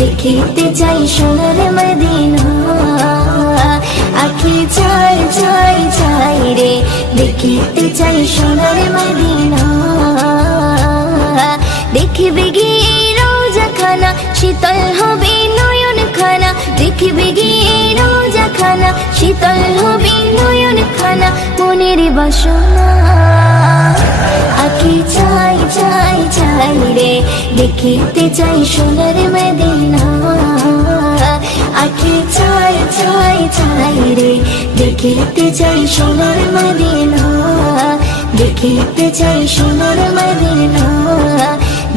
দেখিতে চাই সোনার মদিনা। আখি চাই চাই চাই রে, দেখিতে চাই সোনার মদিনা। দেখিবে গিয়ে রোজা খানা, শীতল হবে নয়ন খানা। দেখিবে গিয়ে রোজা খানা, শীতল হবে নয়ন খানা। মনের বাসনা আখি চাই চাই চাই রে, দেখিতে চাই সোনার মদিনা। আখি চাই চাই চাই রে, দেখিতে চাই সোনার মদিনা। দেখিতে চাই সোনার মদিনা,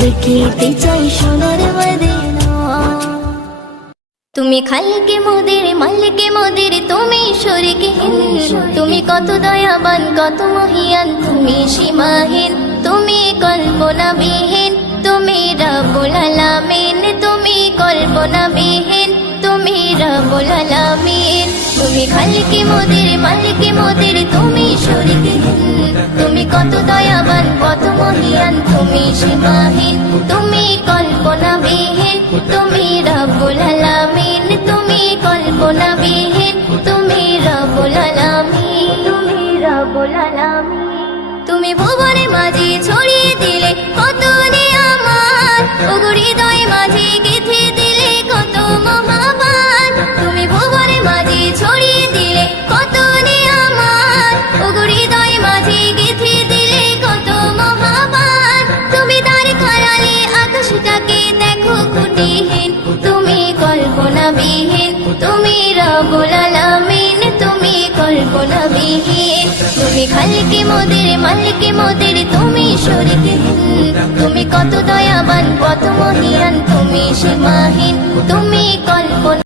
দেখিতে চাই সোনার মদিনা। তুমি খালিকে মোদের মালিকে মোদের, তুমি শরীকহীন। তুমি কত দয়াবান কত মহিয়ান, তুমি সীমাহীন, তুমি কল্পনাবিহীন। তুমি রব্বুল আলামিন, তুমি কল্পনাবিহীন, তুমি রব্বুল আলামিন। তুমি খালিকে মোদের মালিকে মোদের, তুমি শরীকহীন। তুমি কত দয়াবান কত মহিয়ান, তুমি সীমাহীন, তুমি কল্পনাবিহীন, তুমি রব্বুল আলামিন। তুমি কল্পনাবিহীন, তুমি রব্বুল আলামিন, তুমি রব্বুল আলামিন। তুমি ভুবনে মাঝে ছড়িয়ে দিলে কত নিয়ামত, ওগো হৃদয় মাঝে গেঁথে দিলে কত মহাবান। তুমি ভুবনে মাঝে ছড়িয়ে দিলে কত নিয়ামত, ওগো হৃদয় মাঝে গেঁথে দিলে কত মহাবান। তুমি তার খাড়ালে আকাশটাকে দেখো খুঁটিহীন, তুমি কল্পনাবিহীন, তুমি রব্বুল আলামিন, তুমি কল্পনাবিহীন। তুমি খালিকে মোদের মালিকে মোদের, তুমি শরীকহীন। তুমি কত দয়াবান কত মহিয়ান, তুমি সীমাহীন।